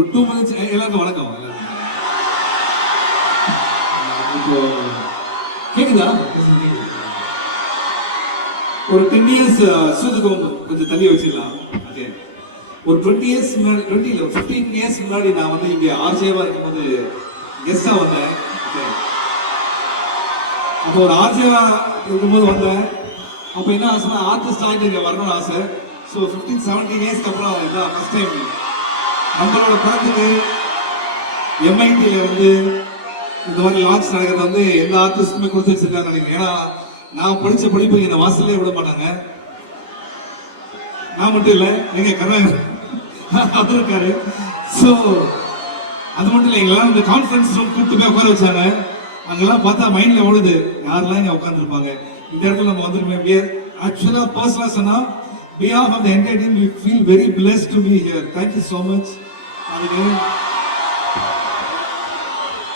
ஒரு 2 minutes எல்லாருக்கும் வணக்கம். இப்போ கேக்குதா? ஒரு 10 years சூதுகம் கொஞ்சம் தள்ளி வச்சுக்கலாம். ஓகே, ஒரு 20 years முன்னாடி, 20 இல்ல 15 years முன்னாடி நான் வந்து இங்க ஆர்ஜேவா இருக்கும்போது கெஸ்டா வந்தேன். அப்போ ஒரு ஆர்ஜேவா இருக்கும்போது வந்தேன். அப்போ என்ன ஆசைனா ஆர்டிஸ்ட் ஆகிட்டு இங்கே வரணும்னு ஆசை. ஸோ 15-17 இயர்ஸ்க்கு அப்புறம் இதுதான் ஃபர்ஸ்ட் டைம் நம்மளோட படத்துக்கு எம்ஐடியில் வந்து இந்த மாதிரி லான்ச் நடக்கிறது வந்து எந்த ஆர்டிஸ்ட்டுமே கொடுத்து வச்சிருக்காங்க நினைக்கிறேன். ஏன்னா நான் படித்த படிப்பு என்னை வாசலே விட மாட்டாங்க. நான் மட்டும் இல்லை, எங்க கர்நாடகா அவர் இருக்காரு. ஸோ அது மட்டும் இல்லை, எங்கெல்லாம் இந்த கான்ஃபரன்ஸ் ரூம் கூப்பிட்டு போய் உட்கார வச்சாங்க. அங்கெல்லாம் பார்த்தா மைண்ட்ல ஓடுது யாரெல்லாம் இங்கே உட்காந்துருப்பாங்க. இந்த இடத்துல நம்ம வந்து ஆக்சுவலா பர்சனலா சொன்னா behalf of the entire team we feel very blessed to be here. Thank you so much. அதுக்கு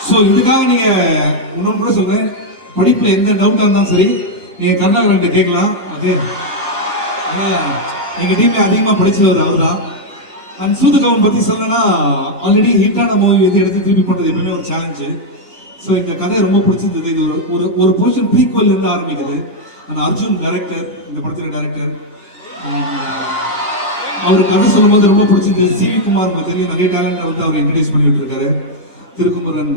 ஸோ இதுக்காக நீங்க இன்னும் கூட சொல்றேன், படிப்புல எந்த டவுட்டா இருந்தாலும் சரி நீங்க கர்நாடகா கேட்கலாம். ஓகே, எங்க டீம்ல அதிகமா படிச்சவர் அவர் தான். அண்ட் சூதுகவன் பத்தி சொல்லணும்னா ஆல்ரெடி ஹிட்டான மூவி வந்து எடுத்து திருப்பி பண்றது எப்பவுமே ஒரு சேலஞ்சு. ஸோ இந்த கதை ரொம்ப பிடிச்சிருந்தது. இது ஒரு ஒரு போர்ஷன் ப்ரீக்வல் இருந்து ஆரம்பிக்குது. அந்த அர்ஜுன் டைரக்டர், இந்த படத்தோட டைரக்டர், அவர் கதை சொல்லும்போது ரொம்ப பிடிச்சிருந்தது. சிவி குமார் உங்களுக்கு தெரியும், நிறைய டேலண்ட் வந்து அவர் இன்ட்ரடியூஸ் பண்ணிட்டு இருக்காரு. Thirukumaran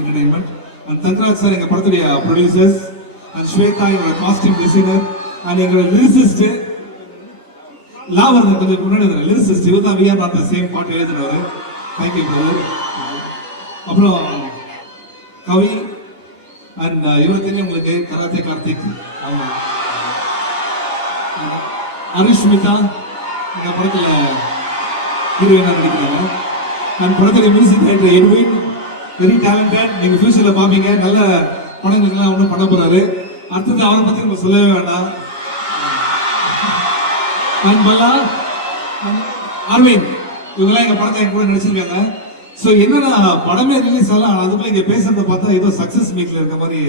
entertainment and Thangaraj sir எங்க படத்துடைய ப்ரொடியூசர்ஸ், அண்ட் ஸ்வேதா எங்களோட காஸ்டியூம் டிசைனர், அண்ட் எங்களோட லிரிசிஸ்ட் லாவர் கொஞ்சம் முன்னாடி லிரிசிஸ்ட் இவர் தான். We are not the same பாட்டு எழுதினவர். Thank you brother. அப்புறம் கவி அண்ட் இவரு தெரியும் உங்களுக்கு, கராத்தே கார்த்திக், அரிஷ்மிதா இந்த படத்துல ஹீரோயினா நடிக்கிறாங்க. அண்ட் படத்துல music director Edwin, very talented. நீங்க ஃபியூச்சர்ல பாப்பீங்க, நல்ல படங்களுக்கெல்லாம் ஒன்றும் பண்ண போறாரு. அடுத்தது அவரை பத்தி நம்ம சொல்லவே வேண்டாம். அண்ட் பல்லா, அரவிந்த் இவங்கெல்லாம் எங்க படத்தை என் கூட நடிச்சிருக்காங்க. ஸோ என்னன்னா படமே ரிலீஸ் ஆகலாம், அதுக்குள்ள இங்க பேசுறத பார்த்தா ஏதோ சக்சஸ் மீட்ல இருக்க மாதிரி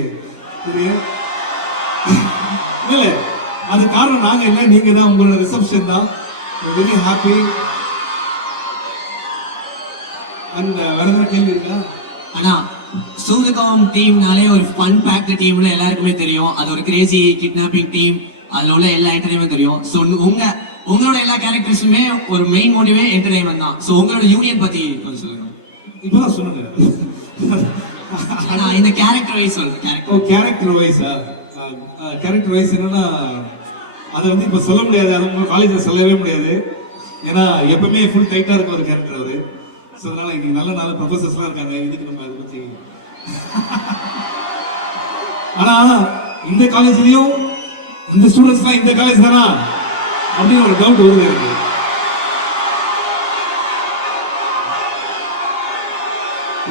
தெரியும். இல்ல அது காரணம் நாங்க இல்லை, நீங்க தான், உங்களோட ரிசப்ஷன் தான். Very happy. அண்ட் வேற என்ன கேள்வி இருக்கா? ஆனா சூதுகம் டீம்னாலே ஒரு ஃபன் பேக்ட் டீம்னு எல்லாருக்குமே தெரியும். அது ஒரு கிரேசி கிட்னாப்பிங் டீம், அதுல உள்ள எல்லா என்டர்டைன்மெண்ட் தெரியும். ஸோ உங்களோட எல்லா கேரக்டர்ஸுமே ஒரு மெயின் மோட்டிவே என்டர்டைன்மெண்ட் தான். ஸோ உங்களோட யூனியன் பத்தி கொஞ்சம் சொல்லுங்க. இப்பதான் சொன்னது. இந்த கேரக்டர் வைஸ் சொல்றேன். கேரக்டர் வைஸா? கேரக்டர் வைஸ் என்னன்னா அதை வந்து இப்ப சொல்ல முடியாது, அது உங்க காலேஜ்ல சொல்லவே முடியாது. ஏன்னா எப்பவுமே ஃபுல் டைட்டா இருக்க ஒரு கேரக்டர் அவரு. ஸோ அதனால இன்னைக்கு நல்ல நல்ல ப்ரொஃபசர்ஸ்லாம் இருக்காங்க, இதுக்கு நம்ம அதை பத்தி. ஆனா இந்த காலேஜ்லயும் இந்த ஸ்டூடெண்ட்ஸ்லாம் இந்த காலேஜ் தானா அப்படின்னு ஒரு டவுட் வருது எனக்கு.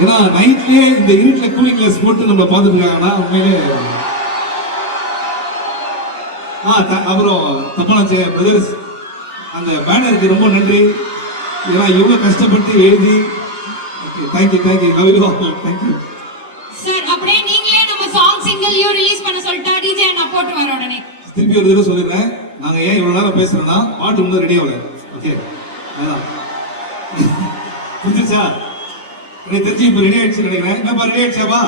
ஏன்னா நைட்லயே இந்த இருட்டுல கூலிங் கிளாஸ் போட்டு நம்ம பார்த்துட்டு இருக்காங்கன்னா உண்மையிலே. அப்புறம் தப்பான பிரதர்ஸ் அந்த பேனருக்கு ரொம்ப நன்றி. ஏன்னா இவ்வளவு கஷ்டப்பட்டு எழுதி. Thank you thank you love you all. Thank you sir. அப்படியே நீங்களே நம்ம சாங் சிங்கிள்லையும் ரிலீஸ் பண்ண சொல்லிட்டா டிஜே நான் போட்டு வர உடனே. திருப்பி ஒரு தடவை சொல்லிடுறேன், நாங்க ஏன் இவ்வளவு நேரம் பேசுறோம்னா பாட்டு இன்னும் ரெடி ஆகல. ஓகே, அதான் புரிஞ்சிருச்சா? எனக்கு தெரிஞ்சு இப்போ ரெடி ஆயிடுச்சு நினைக்கிறேன். என்னப்பா ரெடி ஆயிடுச்சாப்பா?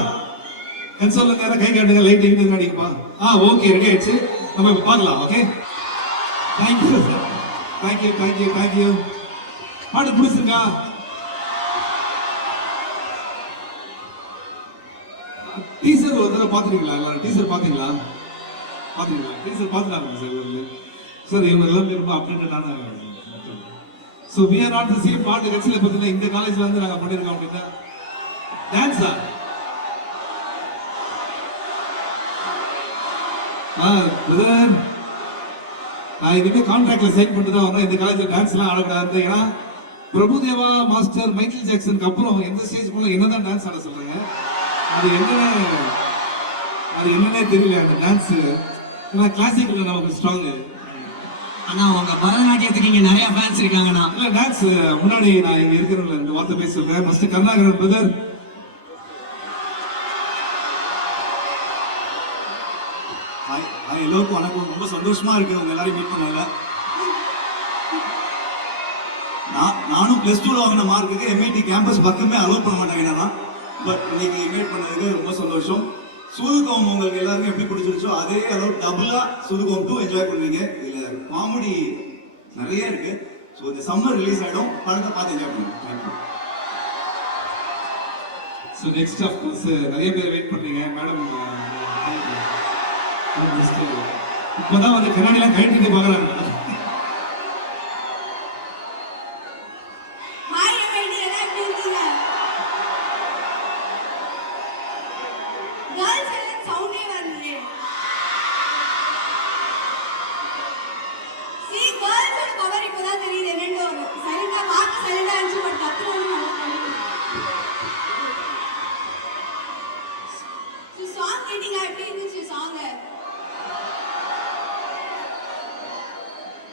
கன்சோல்ல நேரம் கை காட்டுங்க, லைட் இருந்து காட்டிங்கப்பா. ஓகே, ரெடி ஆயிடுச்சு. நம்ம இப்போ பார்க்கலாம். Okay, thank you thank you thank you thank you. பாட்டு பிடிச்சிருக்கா? டீசர் ஒரு தடவை பார்த்துருக்கீங்களா? எல்லாரும் டீசர் பார்த்தீங்களா? பார்த்தீங்களா? டீசர் பார்த்துட்டாங்க சார். சார் இவங்க எல்லாமே ரொம்ப அப்டேட்டடான. So we are not the same. பாட்டு கட்சியில் பார்த்தீங்கன்னா இந்த காலேஜ்ல வந்து நாங்கள் பண்ணியிருக்கோம் அப்படின்னா டான்ஸா? பிரதர் நான் இதுவே கான்ட்ராக்ட்ல சைன் பண்ணிட்டு தான் வரேன். இந்த காலேஜ்ல டான்ஸ் எல்லாம் ஆடக்கூடாது. ஏன்னா பிரபுதேவா மாஸ்டர் மைக்கேல் ஜாக்சனுக்கு அப்புறம் எந்த ஸ்டேஜ் போல என்னதான் டான்ஸ் ஆட சொல்றாங்க. அது என்னன்னே தெரியல அந்த டான்ஸ். ஏன்னா கிளாசிக்கல்ல நமக்கு ஸ்ட்ராங். ஆனா உங்க பரதநாட்டியத்துக்கு இங்க நிறைய ஃபேன்ஸ் இருக்காங்கண்ணா. இல்ல டான்ஸ் முன்னாடி நான் இங்க இருக்கிறவங்க இந்த வார்த்தை பேச சொல்றேன். First Karunakaran brother. எல்லோருக்கும் வணக்கம். ரொம்ப சந்தோஷமா இருக்கு உங்க எல்லாரையும் மீட் பண்ணல. நானும் +2ல வாங்கின மார்க்குக்கு எம்ஐடி கேம்பஸ் பக்கமே அலோவ் பண்ண மாட்டாங்க என்னன்னா. பட் இன்னைக்கு இன்வைட் பண்ணதுக்கு ரொம்ப சந்தோஷம். சூதுகம் உங்களுக்கு எல்லாருக்கும் எப்படி பிடிச்சிருச்சோ அதே அளவு டபுளா சூதுகம் 2 என்ஜாய் பண்ணுவீங்க. இதுல காமெடி நிறைய இருக்கு. ஸோ இந்த சம்மர் ரிலீஸ் ஆகிடும், படத்தை பார்த்து என்ஜாய் பண்ணுங்க. Thank you. So next of course நிறைய பேர் வெயிட் பண்ணீங்க மேடம். இப்போதான் வந்து கண்ணாடிலாம் கழட்டிட்டு பார்க்குறாங்க. ஹாய் எம்ஐடி, எல்லாம் எப்படி இருக்கீங்க? கேர்ள்ஸ் எல்லாம் சவுண்டே வரலையே. See, girls ஓட பவர் இப்போதான் தெரியுது. என்னன்னு ஒரு சைலண்டா பார்க்க சைலண்டா இருந்துச்சு, பட் கத்துறவங்க நல்லா பண்ணுங்க. ஸோ சாங் கேட்டீங்க, எப்படி இருந்துச்சு சாங்?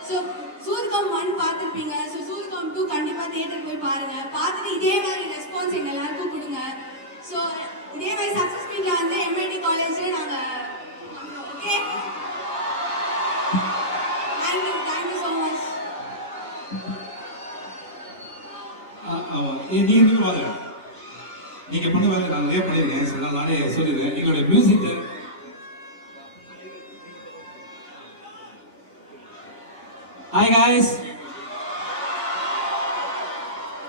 ஸோ சூதுகம் 1 பார்த்துருப்பீங்க. ஸோ சூதுகம் 2 கண்டிப்பாக தியேட்டர் போய் பாருங்க. பார்த்துட்டு இதே மாதிரி ரெஸ்பான்ஸ் எங்கள் எல்லாருக்கும் கொடுங்க. ஸோ இதே மாதிரி சக்ஸஸ் மீட்டில் வந்து எம்ஐடி காலேஜில் நாங்கள் ஓகே. Thank you so much. நீங்கள் வாங்க. நீங்கள் பண்ண வேலை நான் நிறைய பண்ணியிருக்கேன். சரி, நானே சொல்லிடுறேன். எங்களுடைய மியூசிக்கு ஹாய் காய்ஸ்,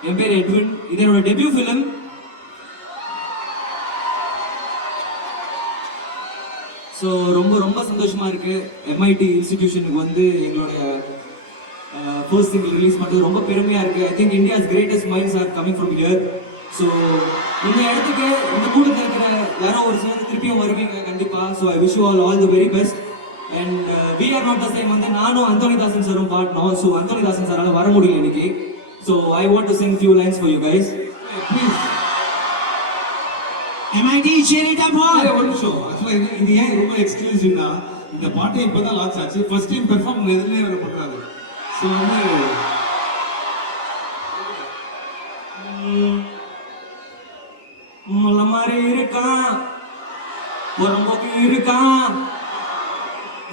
என் பேர் எட்வின். இது என்னோட டெபியூ ஃபிலிம். ஸோ ரொம்ப ரொம்ப சந்தோஷமா இருக்கு. எம்ஐடி இன்ஸ்டிடியூஷனுக்கு வந்து எங்களோட ஃபர்ஸ்ட் சிங்கிள் ரிலீஸ் பண்ணுறது ரொம்ப பெருமையா இருக்கு. I think India's greatest minds are coming from here. So இந்த இடத்துக்கு இந்த கூட்டத்தில் இருக்கிற யாரோ ஒரு சிலர் திருப்பியும் வருவீங்க கண்டிப்பா. So I wish you all the very best. And we are not the same வந்து நானும் அந்தோனிதாசன் சாரும் பாடினோம். ஸோ அந்தோனிதாசன் சாரால வர முடியல இன்னைக்கு. So I want to Singh few lines for you guys. Please. MIT cheer it up all. ஒரு நிமிஷம். ஆக்சுவலாக இது ஏன் ரொம்ப எக்ஸ்க்ளூசிவ்னா, இந்த பாட்டை இப்போ தான் லான்ச் ஆச்சு. ஃபர்ஸ்ட் டைம் பெர்ஃபார்ம் எதுலேயே வேறு பண்ணுறாரு. ஸோ வந்து முல்ல மாதிரி இருக்கான், புறம்போக்கு இருக்கான்,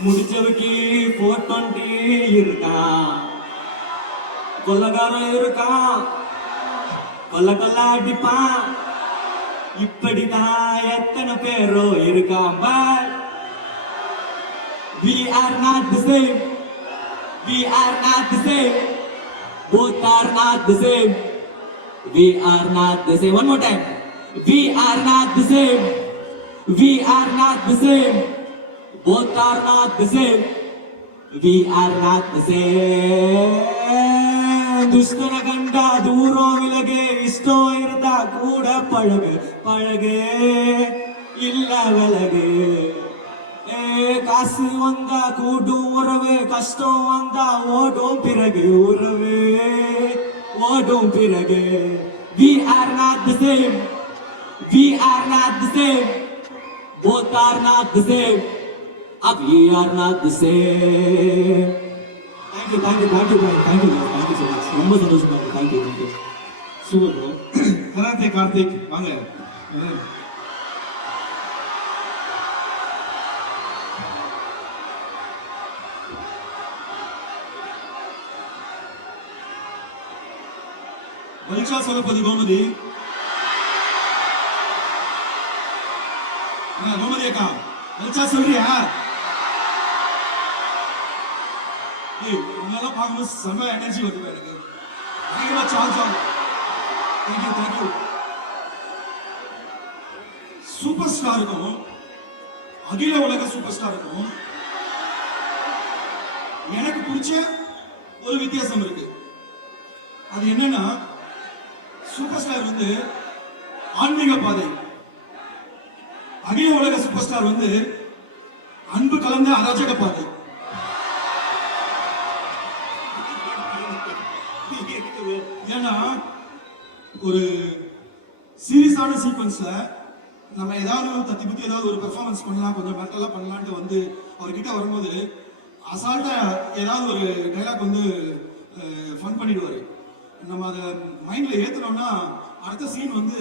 முடிச்சவுக்கு 420 இருக்கான், கொள்ளக்காரன் இருக்கான், கொள்ள அடிப்பான். இப்படிதான் எத்தனை பேரோ இருக்கான். But we are not the same. We are not the same. Both are not the same. We are not the same. One more time. We are not the same. We are not the same. Both are not the same. We are not the same. दुष्करा गंडा दूरों विलगे इष्टो इरदा कूड़ा पड़गे पड़गे इल्ला वेलगे कासु वंदा कूडू उरवे कष्टो वंदा ओडो पिरगे उरवे ओडो पिरगे. We are not the same. We are not the same. Both are not the same. We are not the same. Thank you, thank you, thank you, thank you, thank you so much. ரொம்ப சந்தோஷமா இருக்கு. Thank you, thank you. Super bro. Karate Karthik வாங்க. பரீட்சா சொல்லப்போது கோமதி. கோமதி அக்கா பரீட்சா சொல்றியா? உங்களெல்லாம் பார்க்கும்போது செம்ம energy வருது எனக்கு. பயங்கரமா சார்ஜ் ஆகும். Thank you thank you. சூப்பர் ஸ்டாருக்கும் அகில உலக சூப்பர் ஸ்டாருக்கும் எனக்கு பிடிச்ச ஒரு வித்தியாசம் இருக்கு. அது என்னன்னா, சூப்பர் ஸ்டார் வந்து ஆன்மீக பாதை, அகில உலக சூப்பர் ஸ்டார் வந்து அன்பு கலந்த அராஜக பாதை. ஏன்னா ஒரு சீரியஸான சீக்வன்ஸ்ல நம்ம ஏதாவது தத்தி பத்தி ஏதாவது ஒரு பெர்ஃபார்மன்ஸ் பண்ணலாம், கொஞ்சம் மென்டலா பண்ணலான்ட்டு வந்து அவர்கிட்ட வரும்போது அசால்ட்டா ஏதாவது ஒரு டைலாக் வந்து ஃபன் பண்ணிடுவாரு. நம்ம அதை மைண்ட்ல ஏத்துனோம்னா அடுத்த சீன் வந்து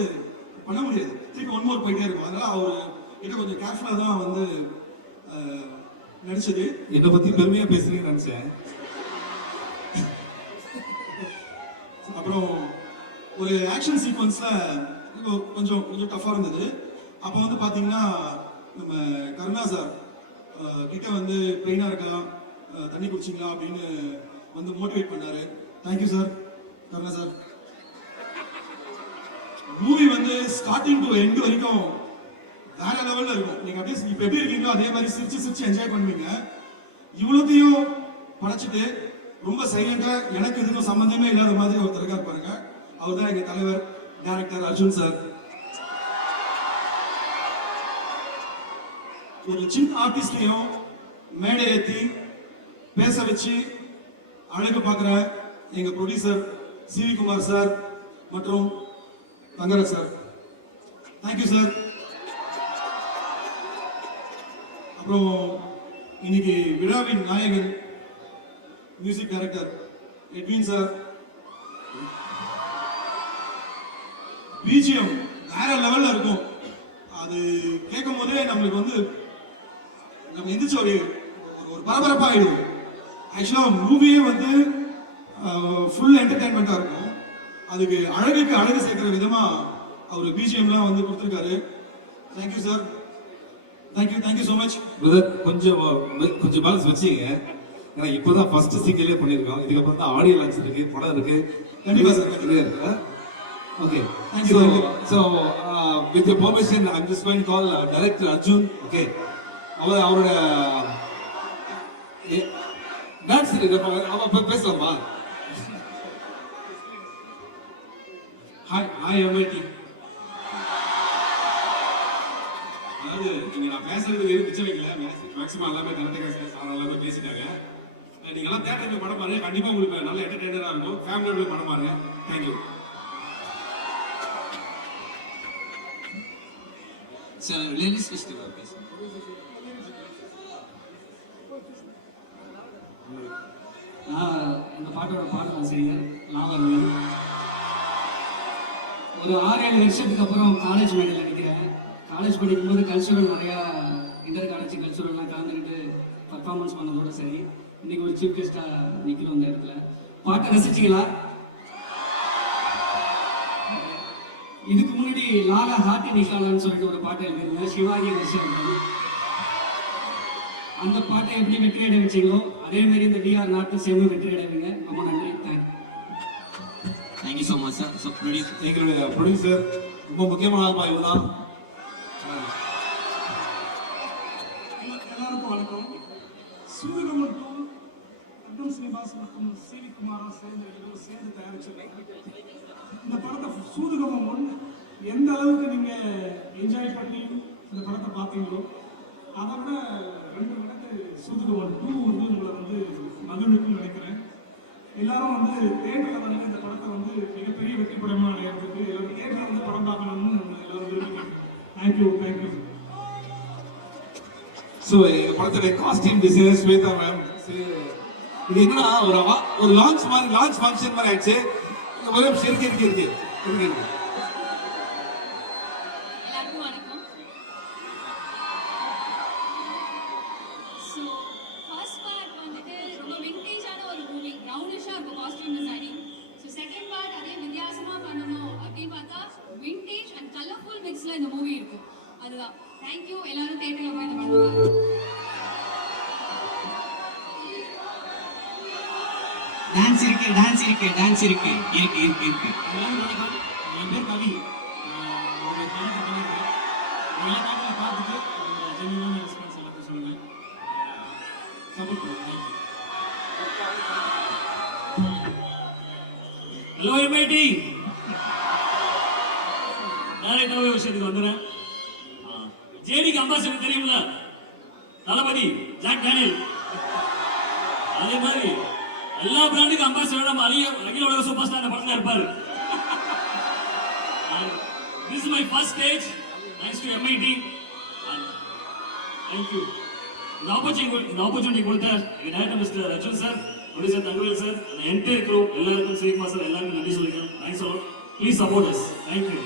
பண்ண முடியாது, திருப்பி ஒன் மோர் போயிட்டே இருக்கும். அதனால அவர் கிட்ட கொஞ்சம் கேர்ஃபுல்லா தான் வந்து நடிச்சது. என்னை பத்தி பெருமையா பேசுறீங்கன்னு நினைச்சேன். அப்புறம் ஒரு ஆக்ஷன் சீக்வன்ஸில் கொஞ்சம் டஃப்பாக இருந்தது. அப்போ வந்து பார்த்தீங்கன்னா நம்ம கருணா சார் கிட்ட வந்து பெயினாக இருக்கா, தண்ணி குடிச்சிங்களா அப்படின்னு வந்து மோட்டிவேட் பண்ணாரு. Thank you sir, Karuna sir. Movie வந்து ஸ்டார்டிங் டு எண்ட் வரைக்கும் வேற லெவல்ல இருக்கும். நீங்க அப்படியே இப்ப எப்படி இருக்கீங்களோ அதே மாதிரி சிரிச்சு என்ஜாய் பண்ணுவீங்க. இவ்வளோத்தையும் படைச்சிட்டு ரொம்ப சைலண்டா எனக்கு எதுக்கும் சம்பந்தமே இல்லாத மாதிரி ஒருத்தர் இருக்கார் பாருங்க. அவர் தான் எங்க தலைவர் டைரக்டர் அர்ஜுன் சார். ஒரு சின்ன ஆர்டிஸ்டையும் மேடை ஏற்றி பேச வச்சு அழகு பார்க்குற எங்க ப்ரொடியூசர் சிவி குமார் சார் மற்றும் தங்கராஜ் சார், தேங்க்யூ சார். அப்புறம் இன்னைக்கு விழாவின் நாயகன் music director Edwin sir. BGM வேற லெவல்ல இருக்கும். அது கேட்கும் போதே நம்மளுக்கு வந்து நம்ம எந்திரிச்சு ஒரு பரபரப்பா ஆயிடும். ஆக்சுவலா மூவியே வந்து ஃபுல் என்டர்டைன்மெண்டா இருக்கும். அதுக்கு அழகுக்கு அழகு சேர்க்கிற விதமா அவர் பிஜிஎம்லாம் வந்து கொடுத்துருக்காரு. Thank you sir, thank you so much. Brother கொஞ்சம் பேலன்ஸ் வச்சுங்க. ஏன்னா இப்போதான் ஃபர்ஸ்ட் சிங்கிளே பண்ணியிருக்கோம். இதுக்கப்புறம் தான் ஆடியோ லான்ச் இருக்கு, படம் இருக்கு. கண்டிப்பா sir. Okay. Thank you. So, with your permission, I'm just going to call Director Arjun. Okay. அவரோட டான்ஸ் பேசலாமா? Hi MIT. அதாவது நீங்க நான் பேசுறதுக்கு எதுவும் மிச்சம் வைக்கல. மேக்ஸிமம் எல்லாமே கரெக்டாக சார் எல்லாமே பேசிட்டாங்க. நீங்க எல்லாம் தேட்டருக்கு படம் பாருங்க, கண்டிப்பா உங்களுக்கு நல்ல என்டர்டைனரா இருக்கும். ஃபேமிலியோட படம் பாருங்க. தேங்க்யூ. சார் லேடிஸ் ஃபெஸ்டிவல் பேசுங்க. இந்த பாட்டோட பாடலாசிரியர் லாவர்வன். ஒரு 6-7 வருஷத்துக்கு அப்புறம் காலேஜ் மேடையில் நிற்கிறேன். காலேஜ் படிக்கும்போது கல்ச்சுரல் நிறையா இன்டர் காலேஜ் கல்ச்சுரல்லாம் கலந்துக்கிட்டு பர்ஃபார்மன்ஸ் பண்ணதோட சரி, இன்னைக்கு ஒரு சீஃப் கெஸ்டாக நிற்கிறோம் அந்த இடத்துல. பாட்டை ரசிச்சிங்களா? இதுக்கு முன்னாடி லாலா ஹார்டி நிஷாலான்னு சொல்லிட்டு ஒரு பாட்டை எழுதிருந்தேன், சிவாஜி வருஷம். அந்த பாட்டை எப்படி வெற்றியடை வச்சிங்களோ அதே மாதிரி இந்த விஆர் நாட்டு சேமும் வெற்றியடைவீங்க. ரொம்ப நன்றி, thank you so much sir. So எங்களுடைய ப்ரொடியூசர் ரொம்ப முக்கியமான ஆள் இவர் தான். எல்லாருக்கும் வணக்கம். சூதுகமன் 2 அர்ஜுன் ஸ்ரீனிவாஸ் மற்றும் சிவி குமாரா சேர்ந்து தயாரிச்சிருக்காங்க. இந்த படத்தை சூதுகமன் 1 எந்த அளவுக்கு நீங்க என்ஜாய் பண்ணி இந்த படத்தை பார்த்தீங்களோ அதை விட 2 மடங்கு சூதுகமன் 2 வந்து உங்களை வந்து மகிழ்வுக்குன்னு நினைக்கிறேன். எல்லாரும் வந்து தேட்டரில் வந்து இந்த படத்தை வந்து மிகப்பெரிய வெற்றி படமாக அடையிறதுக்கு எல்லாரும் தேட்டரில் வந்து படம் பார்க்கணும்னு எல்லாரும் விரும்புகிறேன். தேங்க்யூ. ஸோ எங்கள் படத்துடைய காஸ்டியூம் டிசைனர் ஸ்வேதா மேம். இது என்னன்னா ஒரு லான்ச் ஃபங்க்ஷன் மாதிரி ஆயிடுச்சு. ஒரு நிமிஷம் இருக்கு. எல்லாருக்கும் வணக்கம். ஸோ ஃபர்ஸ்ட் பார்ட் வந்துட்டு ரொம்ப விண்டேஜான ஒரு மூவி, ரவுண்டிஷாக இருக்கும் costume designing. So second part அதே வித்தியாசமாக பண்ணணும் அப்படின்னு பார்த்தா விண்டேஜ் அண்ட் கலர்ஃபுல் மிக்ஸில் இந்த மூவி இருக்கும். அதுதான். தேங்க்யூ. எல்லாரும் தேட்டரில் போய் இந்த படத்தை பாருங்க. டான்ஸ் இருக்கு. எல்லாரும் வணக்கம். என் பேர் கவி. ஒரு தேட்டர் பண்ணியிருக்கேன். எல்லா தேட்டரில் பார்த்துட்டு ஜென்யூனான ரெஸ்பான்ஸ் எல்லாத்தையும் சொல்லுங்கள், சப்போர்ட் பண்ணுங்கள். Hello MIT. டேரக்டாக ஒரு விஷயத்துக்கு வந்துடுறேன். ஜேடிக்கு அம்பாசிடர் தெரியும்ல, தளபதி ஜாக் டேனியல். அதே மாதிரி எல்லா பிராண்டுக்கும் அம்பாசிடர் நம்ம அகில உலக சூப்பர் ஸ்டார் படத்துல இருப்பாரு. This is my first stage. Thanks to MIT. Thank you. இந்த opportunity கொடுத்த director mister Arjun sir, producer Thangavel sir, entire crew எல்லாருக்கும், ஸ்ரீகுமார் சார் எல்லாருக்கும் நன்றி சொல்லிக்கிறேன். Thanks a lot. Please support us. Thank you.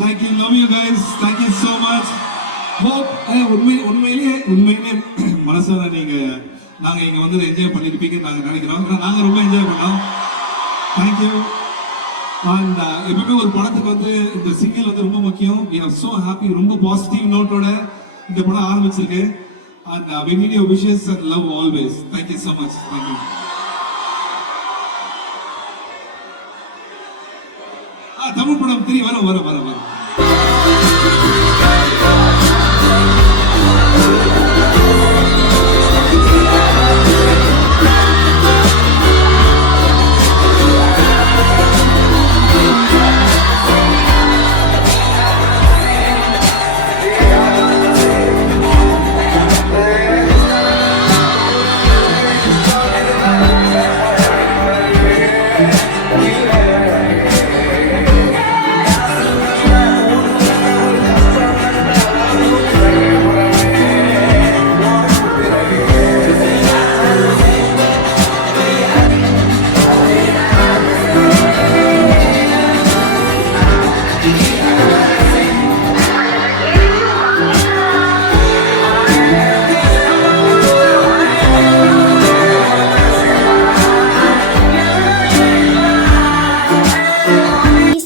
Thank you, love you guys. Thank you so much. Hope உண்மையிலேயே மனசால நீங்க நாங்க இங்க வந்து என்ஜாய் பண்ணிருப்பீங்கன்னு நாங்க நினைக்கிறோம். ஏன்னா நாங்க ரொம்ப என்ஜாய் பண்ணோம். தேங்க்யூ. அண்ட் எப்பவுமே ஒரு படத்துக்கு வந்து இந்த சிங்கிள் வந்து ரொம்ப முக்கியம். we are so happy. ரொம்ப பாசிட்டிவ் நோட்டோட இந்த படம் ஆரம்பிச்சிருக்கு. And we need your wishes and love always. Thank you so much. Thank you. Tamil படம் 3 வர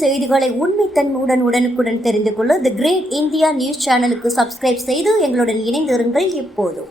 செய்திகளை உண்மைத்தன்மையுடன் உடனுக்குடன் தெரிந்து கொள்ள தி கிரேட் இந்தியா நியூஸ் சேனலுக்கு சப்ஸ்கிரைப் செய்து எங்களுடன் இணைந்திருங்கள் எப்போதும்.